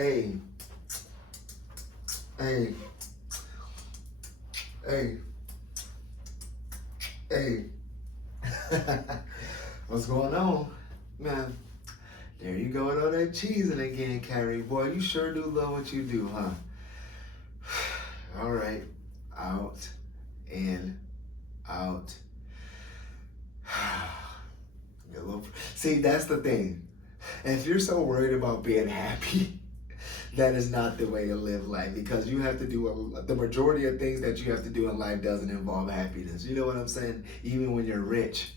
Hey, hey, hey, hey. What's going on? Man, there you go with all that cheesing again, Carrie. Boy, you sure do love what you do, huh? All right. Out, in, out. See, that's the thing. If you're so worried about being happy, that is not the way to live life, because you have to do the majority of things that you have to do in life doesn't involve happiness. You know what I'm saying? Even when you're rich,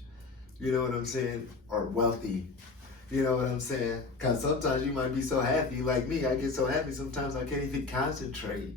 you know what I'm saying? Or wealthy. You know what I'm saying? Because sometimes you might be so happy, like me, I get so happy sometimes I can't even concentrate.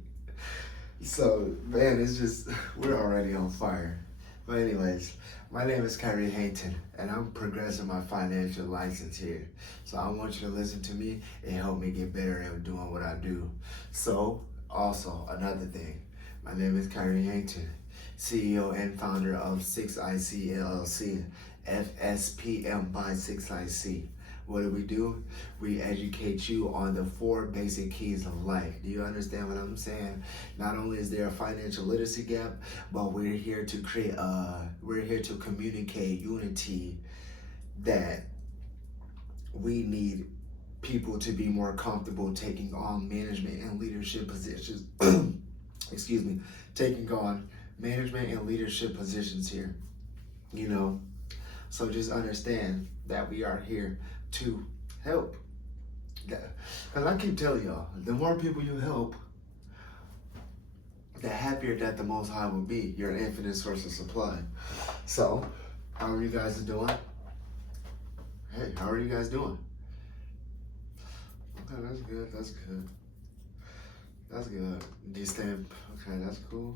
So, man, it's just, we're already on fire. But anyways, my name is Kyrie Hayton, and I'm progressing my financial license here. So I want you to listen to me and help me get better at doing what I do. So, also, another thing, my name is Kyrie Hayton, CEO and founder of 6IC LLC, FSPM by 6IC. What do? We educate you on the 4 basic keys of life. Do you understand what I'm saying? Not only is there a financial literacy gap, but we're here to communicate unity, that we need people to be more comfortable taking on management and leadership positions. Excuse me, taking on management and leadership positions here. You know, so just understand that we are here to help. Because I keep telling y'all, the more people you help, the happier that the Most High will be, your infinite source of supply. So, how are you guys doing? Hey, how are you guys doing? Okay, that's good, that's good. That's good. Do you stand? Okay, that's cool.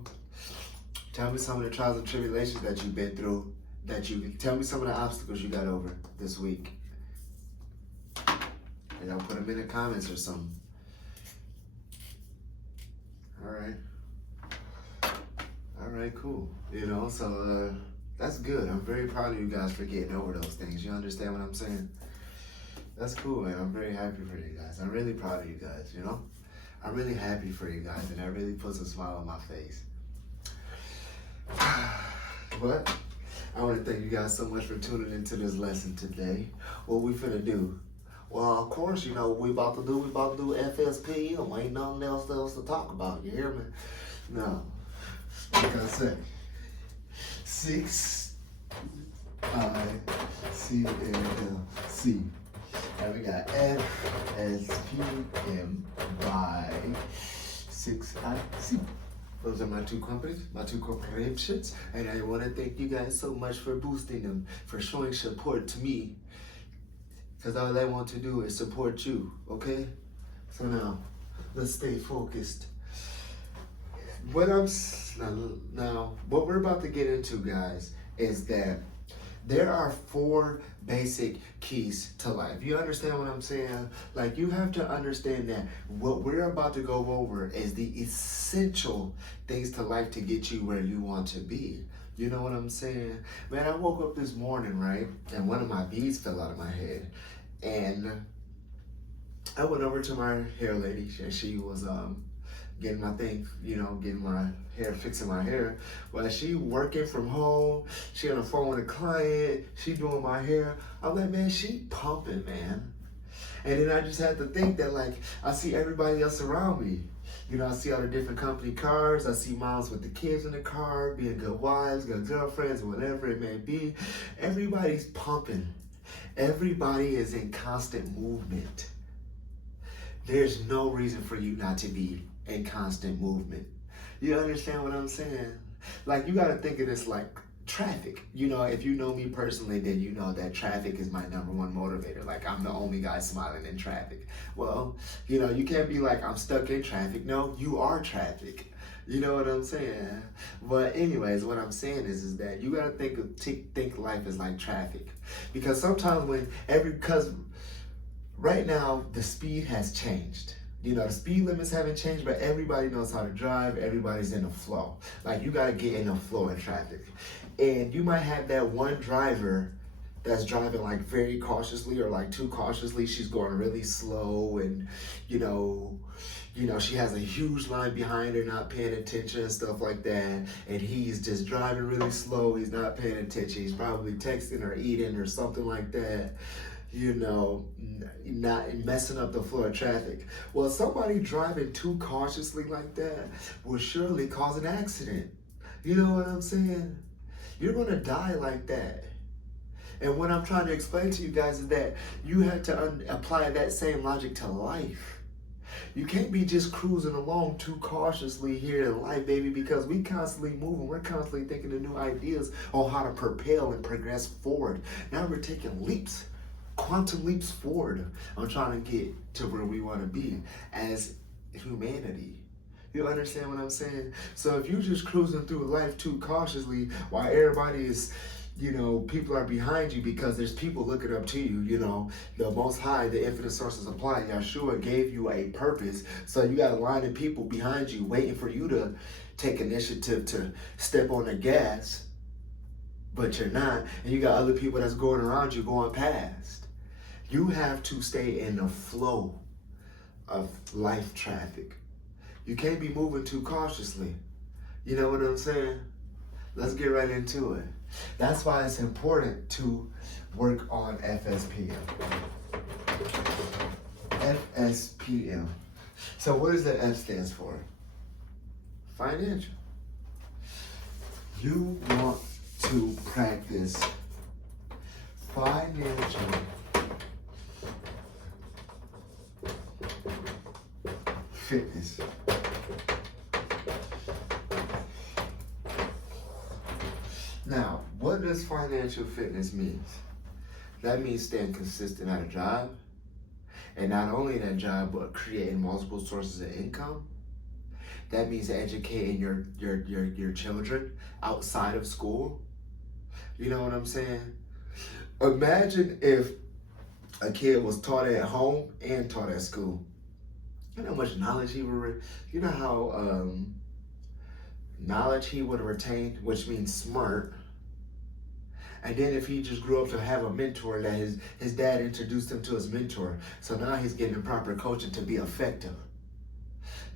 Tell me some of the trials and tribulations that you've been through, tell me some of the obstacles you got over this week. And y'all put them in the comments or something. All right, cool. You know, so that's good. I'm very proud of you guys for getting over those things. You understand what I'm saying? That's cool, man. I'm very happy for you guys. I'm really proud of you guys, you know? I'm really happy for you guys, and that really puts a smile on my face. But I want to thank you guys so much for tuning into this lesson today. What we finna do? Well, of course, you know what we about to do FSPM. Ain't nothing else to talk about. You hear me? No. Like I say, 6 ICLC. And we got FSPM by 6IC. Those are my 2 companies, my 2 corporations, and I want to thank you guys so much for boosting them, for showing support to me, because all I want to do is support you, okay? So now, let's stay focused. What we're about to get into, guys, is that there are 4 basic keys to life. You understand what I'm saying? Like, you have to understand that what we're about to go over is the essential things to life to get you where you want to be. You know what I'm saying? Man, I woke up this morning, right? And one of my beads fell out of my head. And I went over to my hair lady, and she was getting my thing, getting my hair, fixing my hair. Well, she working from home, she on the phone with a client, she doing my hair. I'm like, man, she pumping, man. And then I just had to think that, like, I see everybody else around me. You know, I see all the different company cars, I see moms with the kids in the car, being good wives, good girlfriends, whatever it may be. Everybody's pumping. Everybody is in constant movement. There's no reason for you not to be in constant movement. You understand what I'm saying? Like, you gotta think of this like traffic. You know, if you know me personally, then you know that traffic is my #1 motivator. Like, I'm the only guy smiling in traffic. Well, you can't be like, I'm stuck in traffic. No, you are traffic. You know what I'm saying? But anyways, what I'm saying is that you gotta think life is like traffic. Because sometimes because right now the speed has changed. You know, the speed limits haven't changed, but everybody knows how to drive. Everybody's in a flow. Like, you gotta get in a flow in traffic. And you might have that one driver that's driving like very cautiously or like too cautiously. She's going really slow, and you know, she has a huge line behind her, not paying attention and stuff like that. And he's just driving really slow. He's not paying attention. He's probably texting or eating or something like that. Not messing up the flow of traffic. Well, somebody driving too cautiously like that will surely cause an accident. You know what I'm saying? You're gonna die like that. And what I'm trying to explain to you guys is that you have to apply that same logic to life. You can't be just cruising along too cautiously here in life, baby, because we constantly moving. We're constantly thinking of new ideas on how to propel and progress forward. Now we're taking leaps, quantum leaps forward on trying to get to where we want to be as humanity. You understand what I'm saying? So if you're just cruising through life too cautiously while everybody is, people are behind you because there's people looking up to you, the Most High, the infinite source of supply, Yeshua gave you a purpose. So you got a line of people behind you waiting for you to take initiative to step on the gas, but you're not. And you got other people that's going around you going past. You have to stay in the flow of life traffic. You can't be moving too cautiously. You know what I'm saying? Let's get right into it. That's why it's important to work on FSPM. FSPM. So what does the F stands for? Financial. You want to practice financial fitness. Now, what does financial fitness mean? That means staying consistent at a job, and not only that job, but creating multiple sources of income. That means educating your children outside of school. You know what I'm saying? Imagine if a kid was taught at home and taught at school. You know how much knowledge he would, you know how knowledge he would have retained, which means smart. And then if he just grew up to have a mentor, that his dad introduced him to his mentor. So now he's getting the proper coaching to be effective.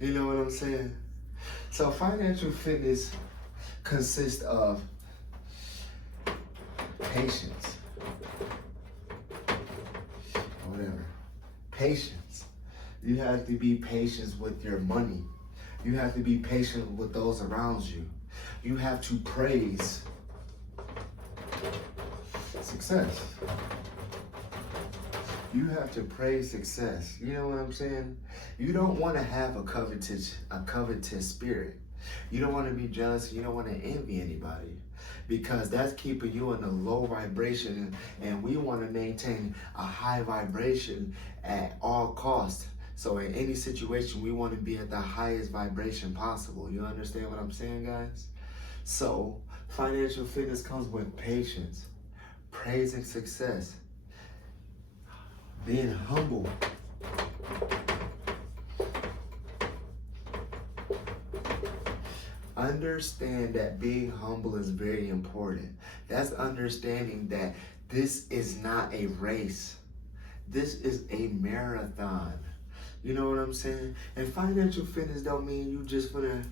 You know what I'm saying? So financial fitness consists of patience. Whatever. Patience. You have to be patient with your money. You have to be patient with those around you. You have to praise success. You have to praise success. You know what I'm saying? You don't want to have a covetous spirit. You don't want to be jealous. You don't want to envy anybody, because that's keeping you in a low vibration, and we want to maintain a high vibration at all costs. So in any situation, we want to be at the highest vibration possible. You understand what I'm saying, guys? So financial fitness comes with patience, praising success, being humble. Understand that being humble is very important. That's understanding that this is not a race. This is a marathon. You know what I'm saying? And financial fitness don't mean you just wanna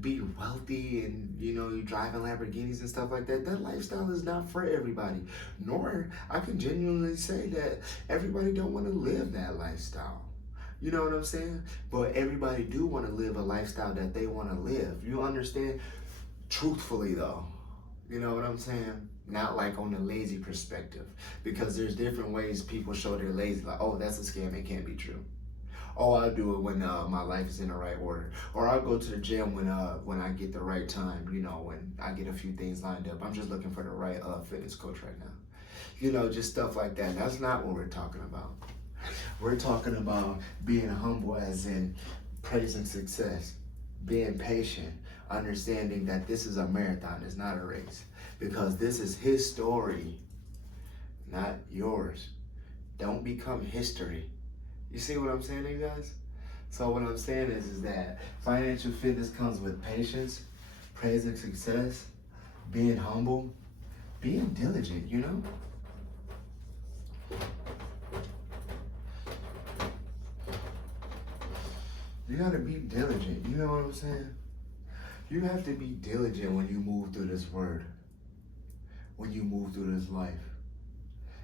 be wealthy and you driving Lamborghinis and stuff like that. That lifestyle is not for everybody. Nor I can genuinely say that everybody don't want to live that lifestyle. You know what I'm saying? But everybody do want to live a lifestyle that they want to live. You understand? Truthfully though. You know what I'm saying? Not like on the lazy perspective. Because there's different ways people show they're lazy. Like, oh, that's a scam. It can't be true. Oh, I'll do it when my life is in the right order. Or I'll go to the gym when I get the right time, when I get a few things lined up. I'm just looking for the right fitness coach right now. Just stuff like that. That's not what we're talking about. We're talking about being humble, as in praising success, being patient, understanding that this is a marathon, it's not a race. Because this is his story, not yours. Don't become history. You see what I'm saying, you guys? So what I'm saying is that financial fitness comes with patience, praising success, being humble, being diligent, You gotta be diligent. You know what I'm saying? You have to be diligent when you move through this word, when you move through this life.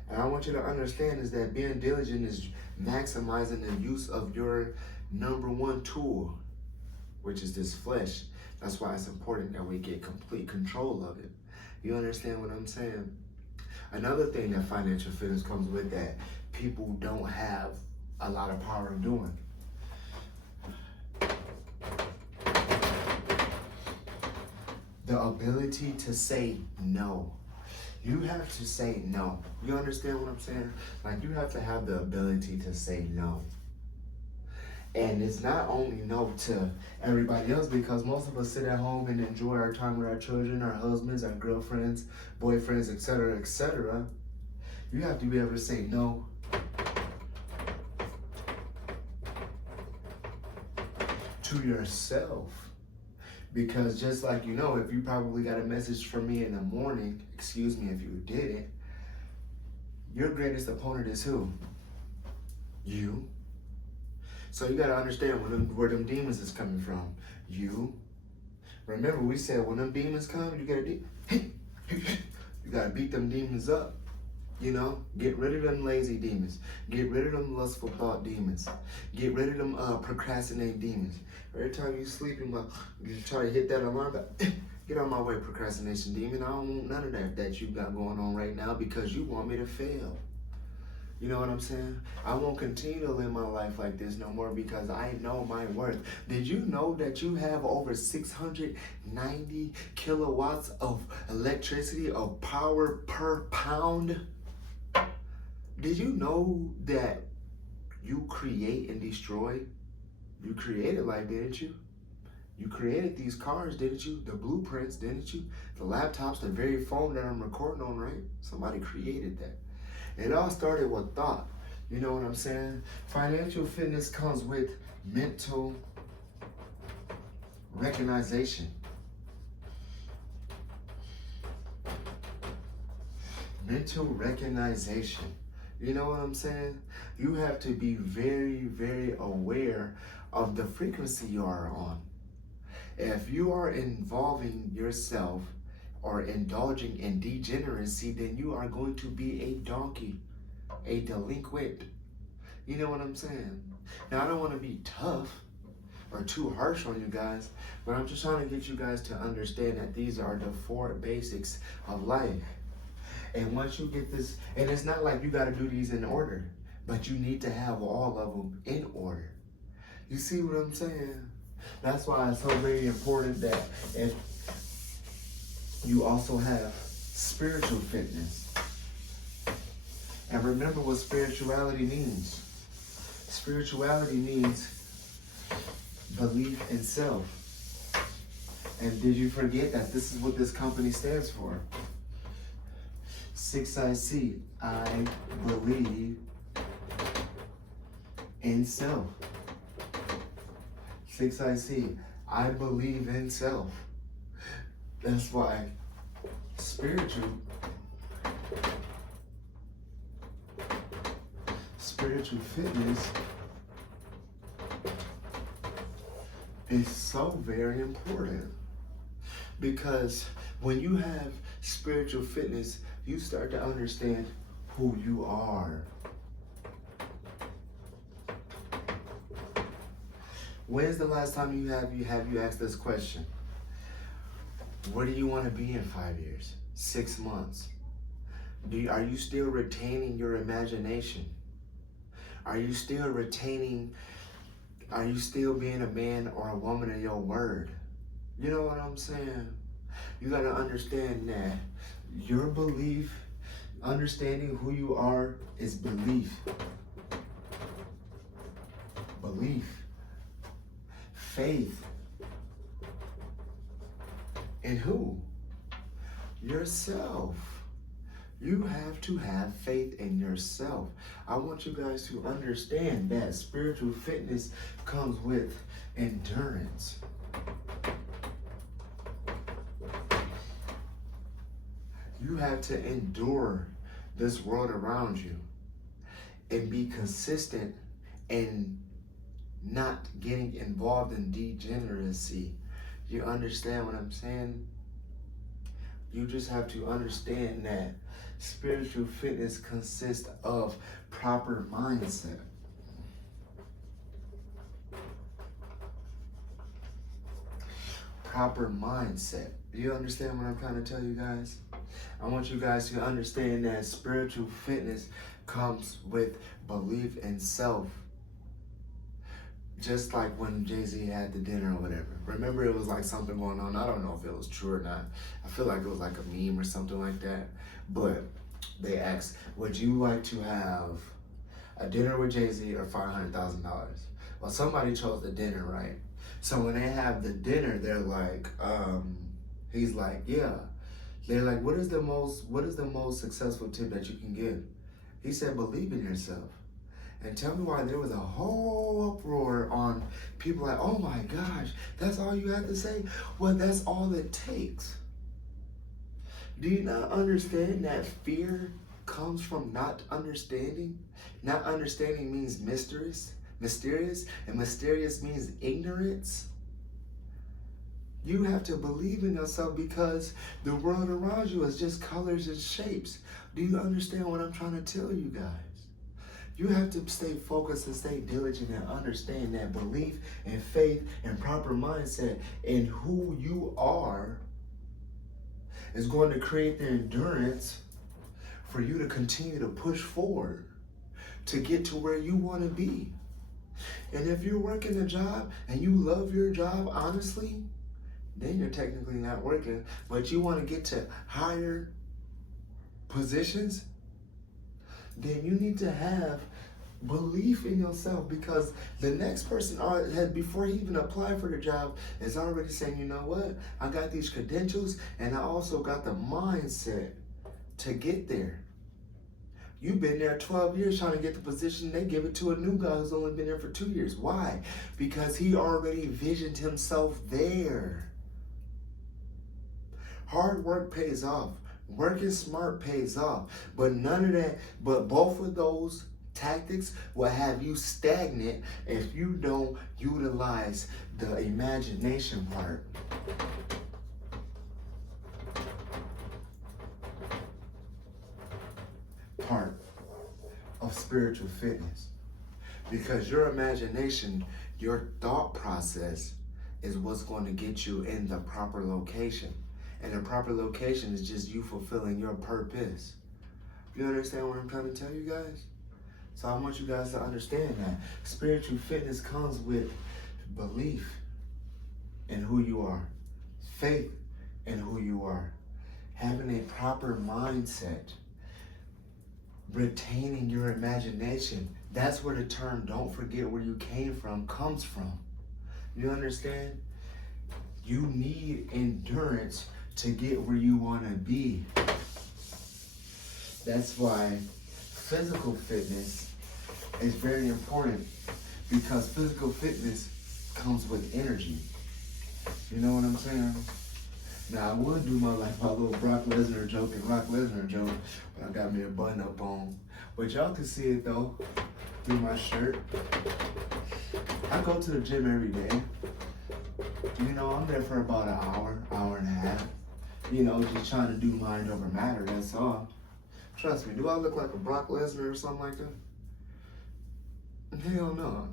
And I want you to understand is that being diligent is maximizing the use of your number one tool, which is this flesh. That's why it's important that we get complete control of it. You understand what I'm saying? Another thing that financial fitness comes with that people don't have a lot of power of doing. The ability to say no. You have to say no. You understand what I'm saying? Like, you have to have the ability to say no. And it's not only no to everybody else, because most of us sit at home and enjoy our time with our children, our husbands, our girlfriends, boyfriends, etc., etc. You have to be able to say no to yourself. Because just like you know, if you probably got a message from me in the morning, excuse me if you didn't, your greatest opponent is who? You. So you got to understand where them demons is coming from. You. Remember, we said when them demons come, you got you got to beat them demons up. You know, get rid of them lazy demons. Get rid of them lustful thought demons. Get rid of them procrastinating demons. Every time you sleeping, you try to hit that alarm bell. Get out of my way, procrastination demon. I don't want none of that you got going on right now because you want me to fail. You know what I'm saying? I won't continue to live my life like this no more because I know my worth. Did you know that you have over 690 kilowatts of electricity, of power per pound? Did you know that you create and destroy? You created life, didn't you? You created these cars, didn't you? The blueprints, didn't you? The laptops, the very phone that I'm recording on, right? Somebody created that. It all started with thought. You know what I'm saying? Financial fitness comes with mental recognition. Mental recognition. You know what I'm saying? You have to be very, very aware of the frequency you are on. If you are involving yourself or indulging in degeneracy, then you are going to be a donkey, a delinquent. You know what I'm saying? Now, I don't want to be tough or too harsh on you guys, but I'm just trying to get you guys to understand that these are the 4 basics of life. And once you get this, and it's not like you got to do these in order, but you need to have all of them in order. You see what I'm saying? That's why it's so very important that if you also have spiritual fitness. And remember what spirituality means. Spirituality means belief in self. And did you forget that this is what this company stands for? 6IC, I believe in self. 6IC, I believe in self. That's why spiritual fitness is so very important. Because when you have spiritual fitness, you start to understand who you are. When's the last time you asked this question? Where do you want to be in 5 years? 6 months? Are you still retaining your imagination? Are you still being a man or a woman of your word? You know what I'm saying? You got to understand that your belief, understanding who you are, is belief. Belief. Faith. In who? Yourself. You have to have faith in yourself. I want you guys to understand that spiritual fitness comes with endurance. You have to endure this world around you and be consistent in not getting involved in degeneracy. You understand what I'm saying? You just have to understand that spiritual fitness consists of proper mindset. Proper mindset. Do you understand what I'm trying to tell you guys? I want you guys to understand that spiritual fitness comes with belief in self. Just like when Jay-Z had the dinner or whatever. Remember, it was like something going on. I don't know if it was true or not. I feel like it was like a meme or something like that. But they asked, would you like to have a dinner with Jay-Z or $500,000? Well, somebody chose the dinner, right? So when they have the dinner, they're like, he's like, yeah. They're like, what is the most successful tip that you can give? He said, believe in yourself. And tell me why there was a whole uproar on people like, oh my gosh, that's all you have to say? Well, that's all it takes. Do you not understand that fear comes from not understanding? Not understanding means mysterious, and mysterious means ignorance. You have to believe in yourself because the world around you is just colors and shapes. Do you understand what I'm trying to tell you guys? You have to stay focused and stay diligent and understand that belief and faith and proper mindset in who you are is going to create the endurance for you to continue to push forward to get to where you want to be. And if you're working a job and you love your job, honestly, then you're technically not working, but you want to get to higher positions, then you need to have belief in yourself, because the next person before he even applied for the job is already saying, you know what, I got these credentials and I also got the mindset to get there. You've been there 12 years trying to get the position. They give it to a new guy who's only been there for 2 years. Why? Because he already visioned himself there. Hard work pays off. Working smart pays off. But none of that, but both of those tactics will have you stagnant if you don't utilize the imagination part. Of spiritual fitness. Because your imagination, your thought process is what's going to get you in the proper location. And the proper location is just you fulfilling your purpose. You understand what I'm trying to tell you guys? So I want you guys to understand that spiritual fitness comes with belief in who you are, faith in who you are, having a proper mindset, retaining your imagination. That's where the term "don't forget where you came from" comes from. You understand? You need endurance to get where you want to be. That's why physical fitness is very important, because physical fitness comes with energy. You know what I'm saying? Now I would do my little Brock Lesnar joke and Rock Lesnar joke, but I got me a button up on. But y'all can see it though through my shirt. I go to the gym every day. You know, I'm there for about an hour and a half. You know, just trying to do mind over matter, that's all. Trust me, do I look like a Brock Lesnar or something like that? Hell no.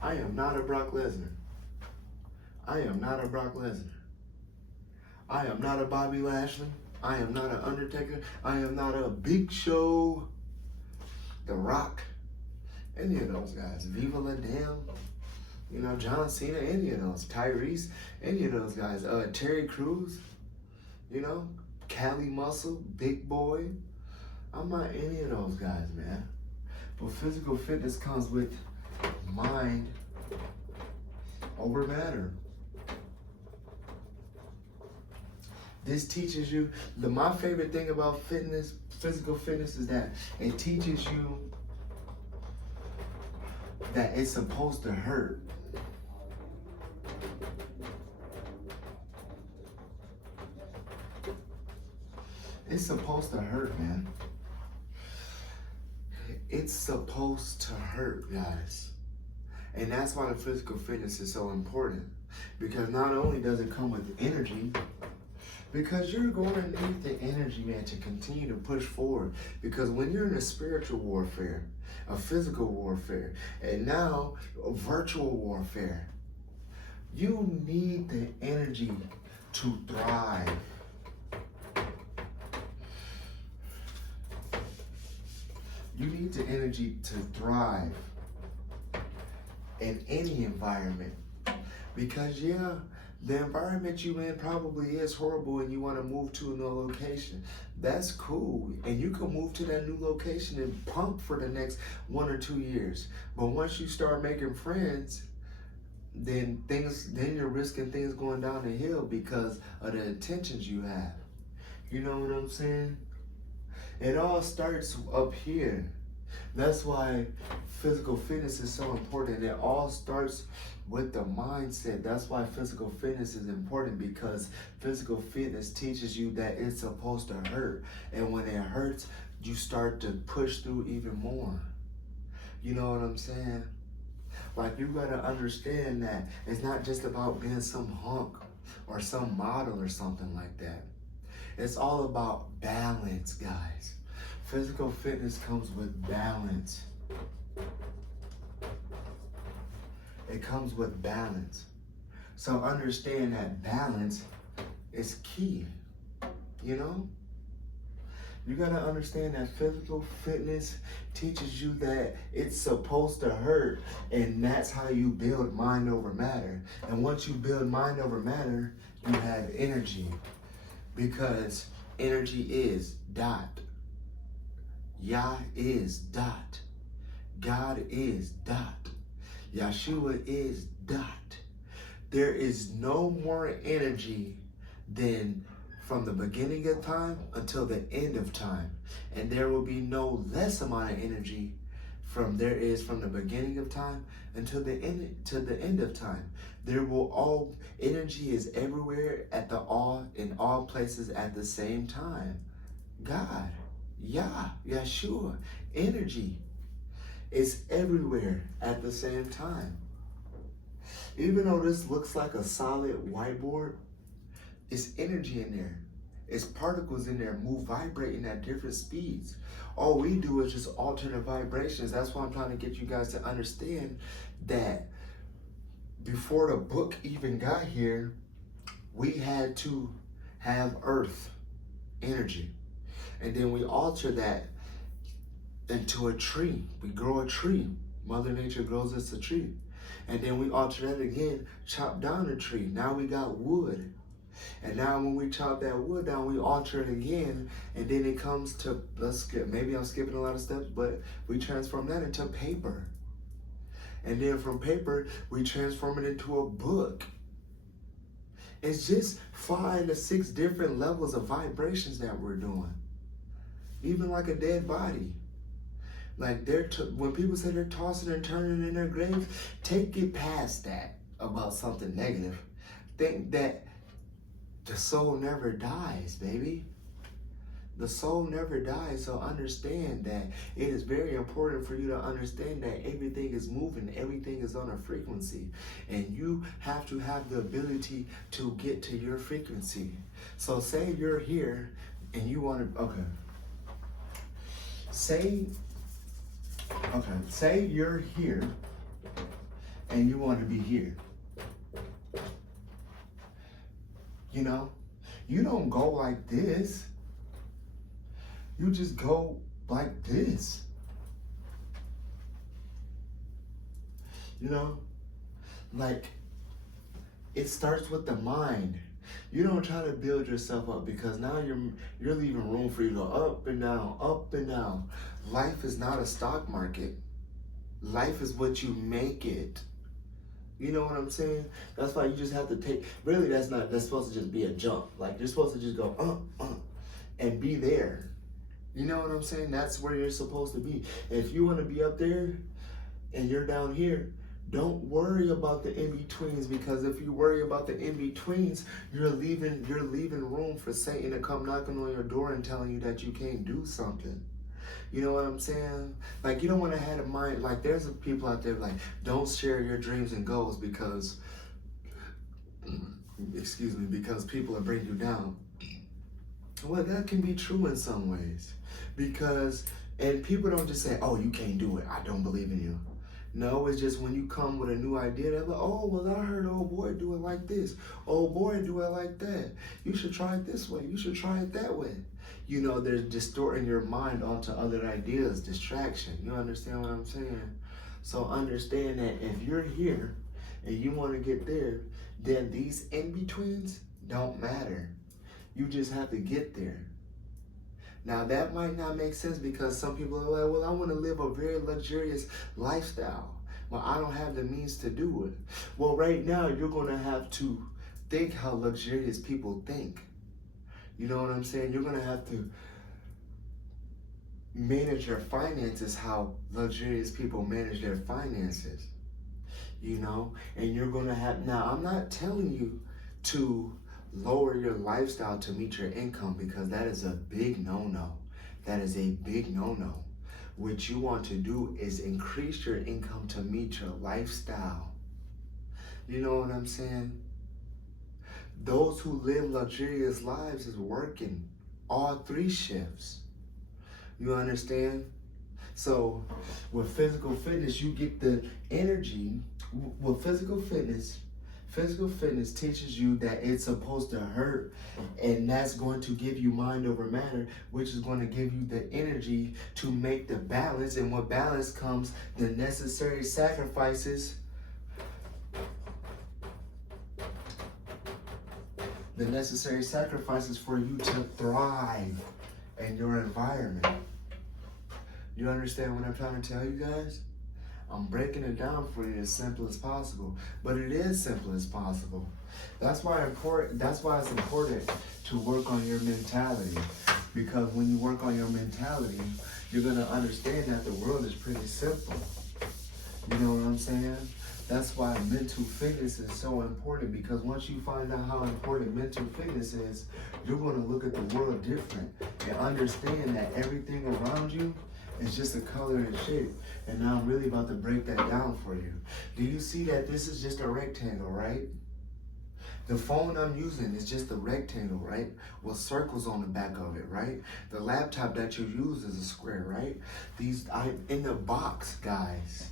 I am not a Brock Lesnar. I am not a Brock Lesnar. I am not a Bobby Lashley. I am not an Undertaker. I am not a Big Show, The Rock, any of those guys. Viva La Dam, you know, John Cena, any of those. Tyrese, any of those guys. Terry Crews, you know, Cali Muscle, Big Boy. I'm not any of those guys, man. But physical fitness comes with mind over matter. This teaches you, my favorite thing about fitness, physical fitness, is that it teaches you that it's supposed to hurt. It's supposed to hurt, man. It's supposed to hurt, guys. And that's why the physical fitness is so important. Because not only does it come with energy, because you're going to need the energy, man, to continue to push forward. Because when you're in a spiritual warfare, a physical warfare, and now a virtual warfare, you need the energy to thrive. You need the energy to thrive in any environment. Because, yeah, the environment you in probably is horrible and you want to move to a new location. That's cool. And you can move to that new location and pump for the next 1 or 2 years. But once you start making friends, then you're risking things going down the hill because of the intentions you have. You know what I'm saying? It all starts up here. That's why physical fitness is so important. It all starts with the mindset. That's why physical fitness is important, because physical fitness teaches you that it's supposed to hurt. And when it hurts, you start to push through even more. You know what I'm saying? Like, you gotta understand that it's not just about being some hunk or some model or something like that. It's all about balance, guys. Physical fitness comes with balance. It comes with balance. So understand that balance is key, you know? You gotta understand that physical fitness teaches you that it's supposed to hurt, and that's how you build mind over matter. And once you build mind over matter, you have energy, because energy is dot. Yah is dot. God is dot. Yeshua is dot. There is no more energy than from the beginning of time until the end of time. And there will be no less amount of energy from the beginning of time until the end of time. Energy is everywhere in all places at the same time. God, Yah, Yeshua, energy is everywhere at the same time. Even though this looks like a solid whiteboard, it's energy in there. It's particles in there vibrating at different speeds. All we do is just alter the vibrations. That's why I'm trying to get you guys to understand that before the book even got here, we had to have earth energy. And then we alter that into a tree. We grow a tree. Mother Nature grows us a tree. And then we alter that again, chop down a tree. Now we got wood. And now when we chop that wood down, we alter it again. And then it comes to, maybe I'm skipping a lot of steps, but we transform that into paper. And then from paper, we transform it into a book. It's just 5 to 6 different levels of vibrations that we're doing. Even like a dead body. Like when people say they're tossing and turning in their graves, take it past that about something negative. Think that the soul never dies, baby. The soul never dies. So understand that it is very important for you to understand that everything is moving, everything is on a frequency, and you have to have the ability to get to your frequency. So say you're here and you want to, say you're here and you want to be here. You know, you don't go like this. You just go like this. You know, like it starts with the mind. You don't try to build yourself up, because now you're leaving room for you to go up and down, up and down. Life is not a stock market. Life is what you make it. You know what I'm saying? That's why you just have to really that's supposed to just be a jump. Like you're supposed to just go and be there. You know what I'm saying? That's where you're supposed to be. If you want to be up there and you're down here, don't worry about the in-betweens, because if you worry about the in-betweens, you're leaving room for Satan to come knocking on your door and telling you that you can't do something. You know what I'm saying? Like, you don't want to have a mind, like, there's people out there like, don't share your dreams and goals because, excuse me, because people will bring you down. Well, that can be true in some ways because, and people don't just say, oh, you can't do it, I don't believe in you. No, it's just when you come with a new idea, they're like, oh, well, I heard old boy do it like this. Old boy do it like that. You should try it this way. You should try it that way. You know, they're distorting your mind onto other ideas, distraction. You understand what I'm saying? So understand that if you're here and you want to get there, then these in-betweens don't matter. You just have to get there. Now that might not make sense because some people are like, well, I want to live a very luxurious lifestyle. Well, I don't have the means to do it. Well, right now you're going to have to think how luxurious people think. You know what I'm saying? You're going to have to manage your finances how luxurious people manage their finances. You know, and you're going to have, now I'm not telling you to lower your lifestyle to meet your income because that is a big no-no. That is a big no-no. What you want to do is increase your income to meet your lifestyle. You know what I'm saying? Those who live luxurious lives is working all 3 shifts. You understand? So with physical fitness, you get the energy. With physical fitness teaches you that it's supposed to hurt, and that's going to give you mind over matter, which is going to give you the energy to make the balance. And with balance comes the necessary sacrifices. The necessary sacrifices for you to thrive in your environment. You understand what I'm trying to tell you guys? I'm breaking it down for you as simple as possible, but it is simple as possible. That's why it's important to work on your mentality, because when you work on your mentality, you're gonna understand that the world is pretty simple. You know what I'm saying? That's why mental fitness is so important, because once you find out how important mental fitness is, you're gonna look at the world different and understand that everything around you is just a color and shape. And now I'm really about to break that down for you. Do you see that this is just a rectangle, right? The phone I'm using is just a rectangle, right? With circles on the back of it, right? The laptop that you use is a square, right? I'm in the box, guys.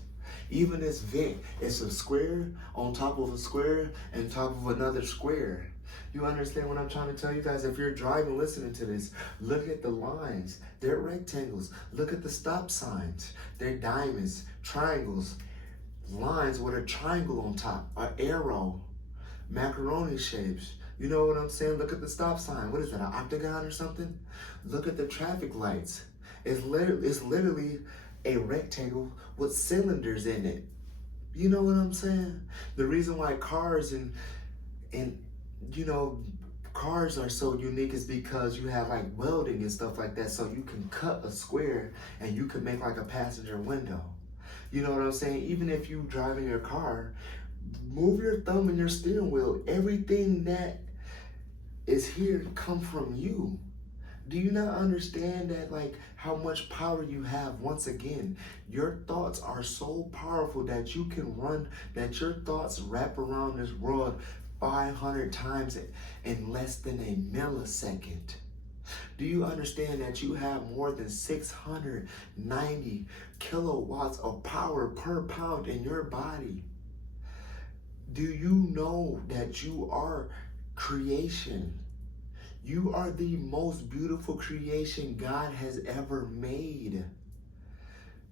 Even this vent, it's a square on top of a square and top of another square. You understand what I'm trying to tell you guys? If you're driving listening to this, look at the lines. They're rectangles. Look at the stop signs. They're diamonds, triangles, lines with a triangle on top, an arrow, macaroni shapes. You know what I'm saying? Look at the stop sign. What is that, an octagon or something? Look at the traffic lights. It's literally a rectangle with cylinders in it. You know what I'm saying? The reason why cars and you know, cars are so unique is because you have like welding and stuff like that, so you can cut a square and you can make like a passenger window. You know what I'm saying? Even if you driving your car, move your thumb in your steering wheel. Everything that is here come from you. Do you not understand that, like, how much power you have? Once again, your thoughts are so powerful that you can run, that your thoughts wrap around this world 500 times in less than a millisecond. Do you understand that you have more than 690 kilowatts of power per pound in your body? Do you know that you are creation? You are the most beautiful creation God has ever made.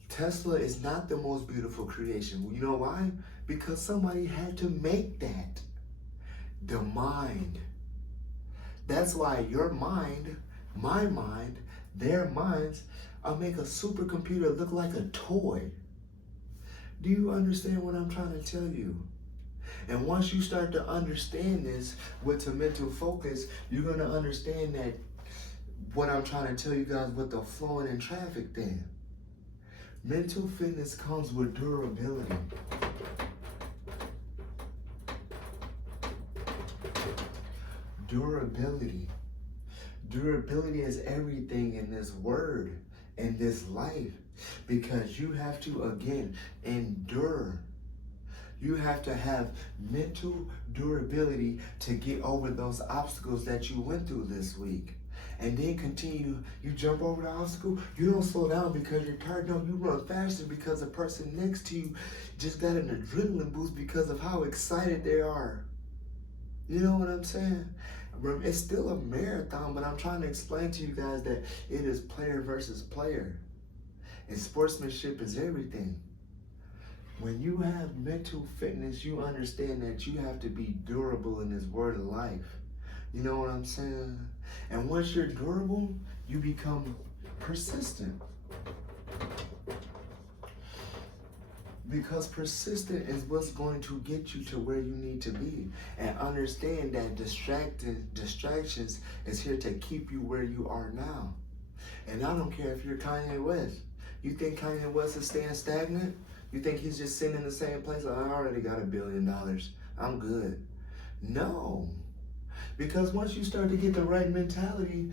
Tesla is not the most beautiful creation. You know why? Because somebody had to make that. The mind. That's why your mind, my mind, their minds, I'll make a supercomputer look like a toy. Do you understand what I'm trying to tell you? And once you start to understand this with the mental focus, you're going to understand that what I'm trying to tell you guys with the flowing in traffic then. Mental fitness comes with durability. Durability. Durability is everything in this word. in this life, because you have to, again, endure. You have to have mental durability to get over those obstacles that you went through this week. And then continue, you jump over the obstacle, you don't slow down because you're tired. No, you run faster because the person next to you just got an adrenaline boost because of how excited they are. You know what I'm saying? It's still a marathon, but I'm trying to explain to you guys that it is player versus player. And sportsmanship is everything. When you have mental fitness, you understand that you have to be durable in this word of life. You know what I'm saying? And once you're durable, you become persistent. Because persistent is what's going to get you to where you need to be. And understand that distractions is here to keep you where you are now. And I don't care if you're Kanye West. You think Kanye West is staying stagnant? You think he's just sitting in the same place? Like, I already got $1 billion. I'm good. No. Because once you start to get the right mentality,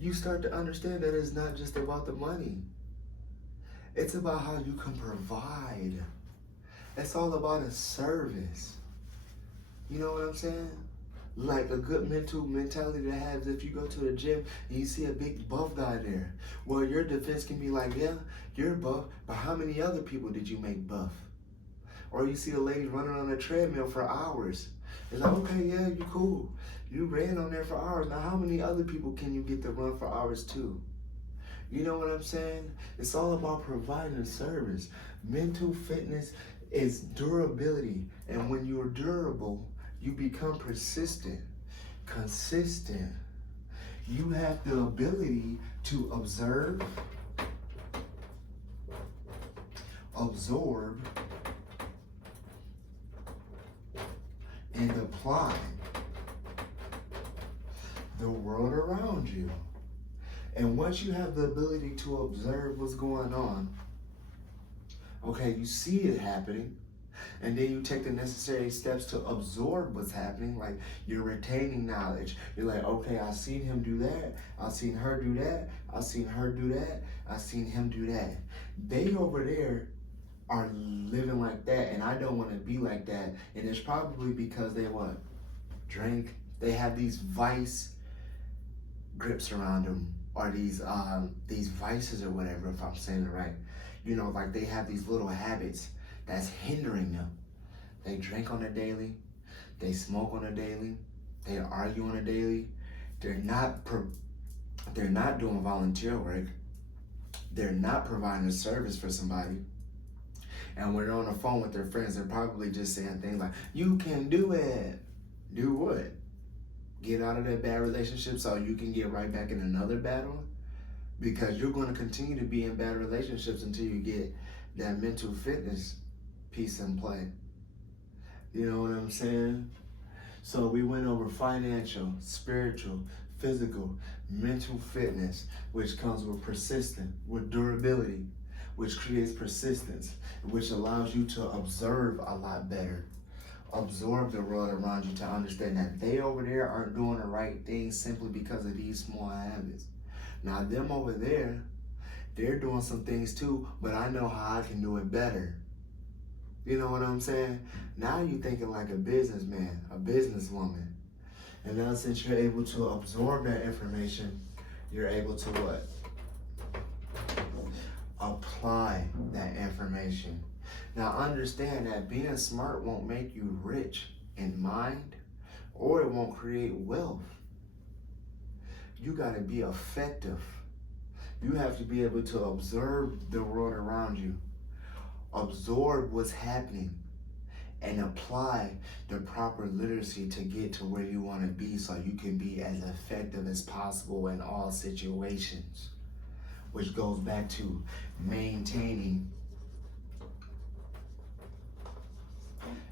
you start to understand that it's not just about the money. It's about how you can provide. It's all about a service. You know what I'm saying? Like a good mentality to have if you go to the gym and you see a big buff guy there. Well, your defense can be like, yeah, you're buff, but how many other people did you make buff? Or you see a lady running on a treadmill for hours. It's like, okay, yeah, you cool. You ran on there for hours. Now, how many other people can you get to run for hours too? You know what I'm saying? It's all about providing a service. Mental fitness is durability. And when you're durable, you become persistent, consistent. You have the ability to observe, absorb, and apply the world around you. And once you have the ability to observe what's going on, okay, you see it happening, and then you take the necessary steps to absorb what's happening, like you're retaining knowledge. You're like, okay, I've seen him do that, I've seen her do that, I've seen her do that, I've seen him do that. They over there are living like that, and I don't want to be like that. And it's probably because they what? Drink. They have these vice grips around them, or these vices or whatever, if I'm saying it right. You know, like they have these little habits that's hindering them. They drink on a daily, they smoke on a daily, they argue on a daily. They're not doing volunteer work. They're not providing a service for somebody. And when they're on the phone with their friends, they're probably just saying things like, "You can do it." Do what? Get out of that bad relationship so you can get right back in another bad one? Because you're going to continue to be in bad relationships until you get that mental fitness piece in play. You know what I'm saying? So we went over financial, spiritual, physical, mental fitness, which comes with persistence, with durability, which creates persistence, which allows you to observe a lot better. Absorb the world around you to understand that they over there aren't doing the right thing simply because of these small habits. Now them over there, they're doing some things too, but I know how I can do it better. You know what I'm saying? Now you're thinking like a businessman, a businesswoman. And now since you're able to absorb that information, you're able to what? Apply that information. Now understand that being smart won't make you rich in mind, or it won't create wealth. You gotta be effective. You have to be able to observe the world around you, absorb what's happening, and apply the proper literacy to get to where you want to be so you can be as effective as possible in all situations, which goes back to maintaining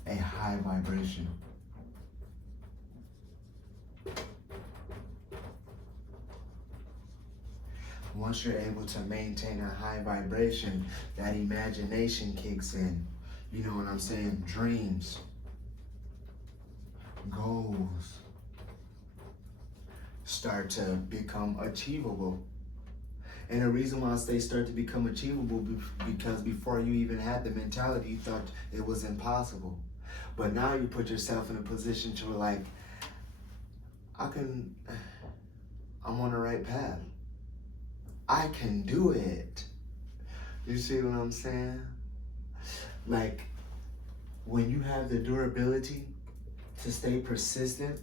a high vibration. Once you're able to maintain a high vibration, that imagination kicks in. You know what I'm saying? Dreams, goals start to become achievable. And the reason why they start to become achievable because before you even had the mentality, you thought it was impossible. But now you put yourself in a position to like, I'm on the right path. I can do it. You see what I'm saying? Like, when you have the durability to stay persistent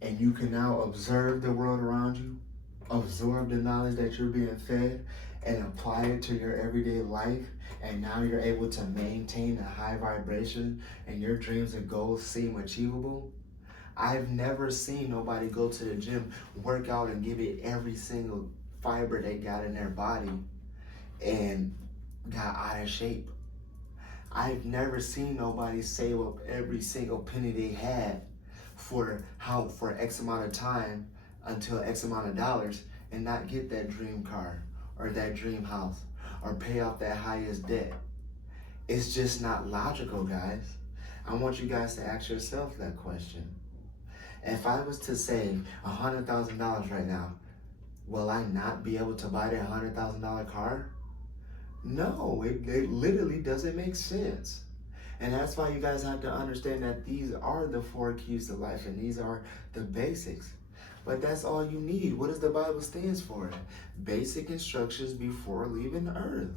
and you can now observe the world around you, absorb the knowledge that you're being fed and apply it to your everyday life, and now you're able to maintain a high vibration and your dreams and goals seem achievable. I've never seen nobody go to the gym, work out, and give it every single fiber they got in their body and got out of shape. I've never seen nobody save up every single penny they had for X amount of time until X amount of dollars and not get that dream car or that dream house or pay off that highest debt. It's just not logical, guys. I want you guys to ask yourself that question. If I was to save $100,000 right now, will I not be able to buy that $100,000 car? No, it literally doesn't make sense. And that's why you guys have to understand that these are the 4 keys to life and these are the basics. But that's all you need. What does the Bible stands for? Basic instructions before leaving earth.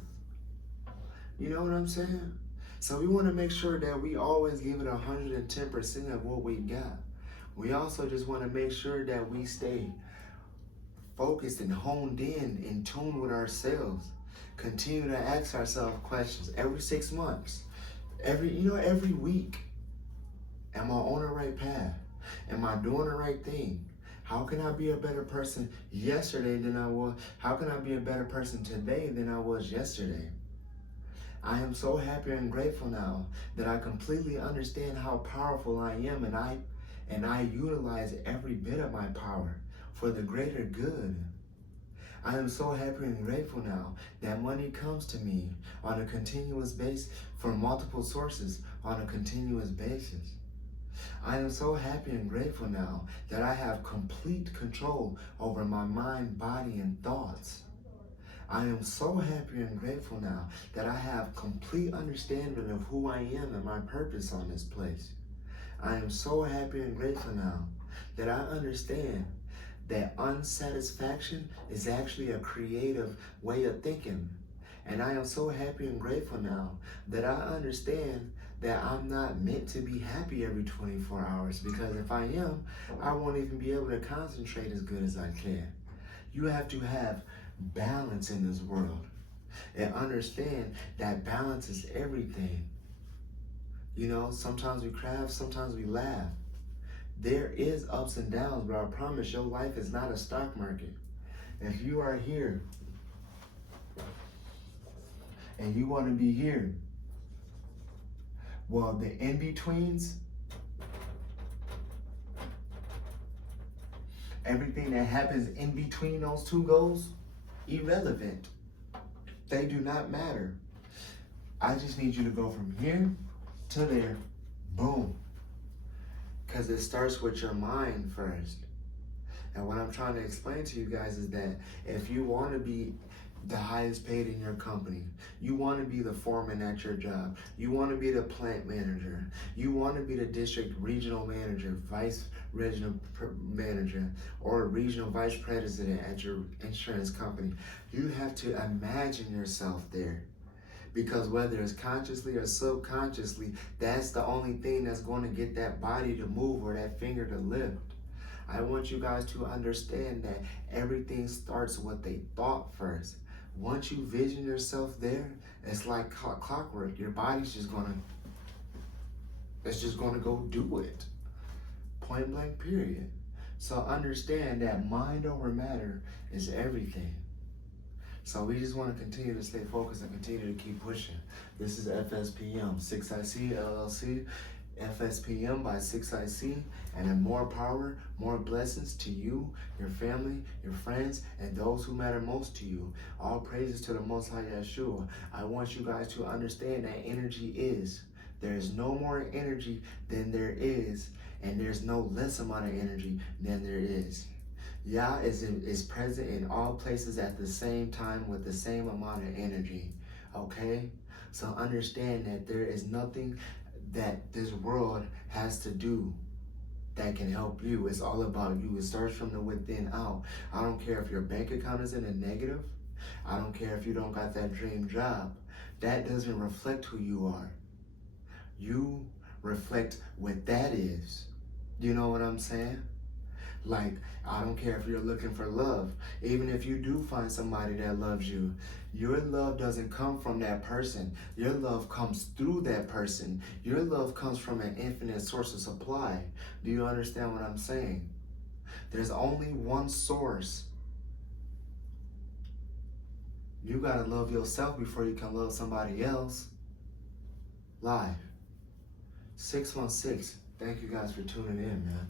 You know what I'm saying? So we want to make sure that we always give it 110% of what we got. We also just want to make sure that we stay focused and honed in tune with ourselves. Continue to ask ourselves questions every 6 months, every week. Am I on the right path? Am I doing the right thing? How can I be a better person yesterday than I was? How can I be a better person today than I was yesterday? I am so happy and grateful now that I completely understand how powerful I am, and I utilize every bit of my power for the greater good. I am so happy and grateful now that money comes to me on a continuous basis from multiple sources on a continuous basis. I am so happy and grateful now that I have complete control over my mind, body, and thoughts. I am so happy and grateful now that I have complete understanding of who I am and my purpose on this place. I am so happy and grateful now that I understand that unsatisfaction is actually a creative way of thinking. And I am so happy and grateful now that I understand that I'm not meant to be happy every 24 hours, because if I am, I won't even be able to concentrate as good as I can. You have to have balance in this world and understand that balance is everything. You know, sometimes we cry, sometimes we laugh. There is ups and downs, but I promise your life is not a stock market. If you are here and you want to be here, well, the in-betweens, everything that happens in between those two goals, irrelevant. They do not matter. I just need you to go from here to there. Boom. Because it starts with your mind first. And what I'm trying to explain to you guys is that if you want to be the highest paid in your company, you want to be the foreman at your job, you want to be the plant manager, you want to be the district regional manager, vice regional manager, or regional vice president at your insurance company, you have to imagine yourself there. Because whether it's consciously or subconsciously, that's the only thing that's going to get that body to move or that finger to lift. I want you guys to understand that everything starts with a thought first. Once you vision yourself there, it's like clockwork. Your body's just gonna go do it. Point blank, period. So understand that mind over matter is everything. So we just want to continue to stay focused and continue to keep pushing. This is FSPM, 6IC LLC, FSPM by 6IC, and then more power, more blessings to you, your family, your friends, and those who matter most to you. All praises to the Most High Yeshua. I want you guys to understand that energy is. There is no more energy than there is, and there's no less amount of energy than there is. Yah is present in all places at the same time with the same amount of energy. Okay? So understand that there is nothing that this world has to do that can help you. It's all about you. It starts from the within out. I don't care if your bank account is in a negative. I don't care if you don't got that dream job. That doesn't reflect who you are. You reflect what that is. You know what I'm saying? Like, I don't care if you're looking for love. Even if you do find somebody that loves you, your love doesn't come from that person. Your love comes through that person. Your love comes from an infinite source of supply. Do you understand what I'm saying? There's only one source. You gotta love yourself before you can love somebody else. Live. 616. Thank you guys for tuning in, man.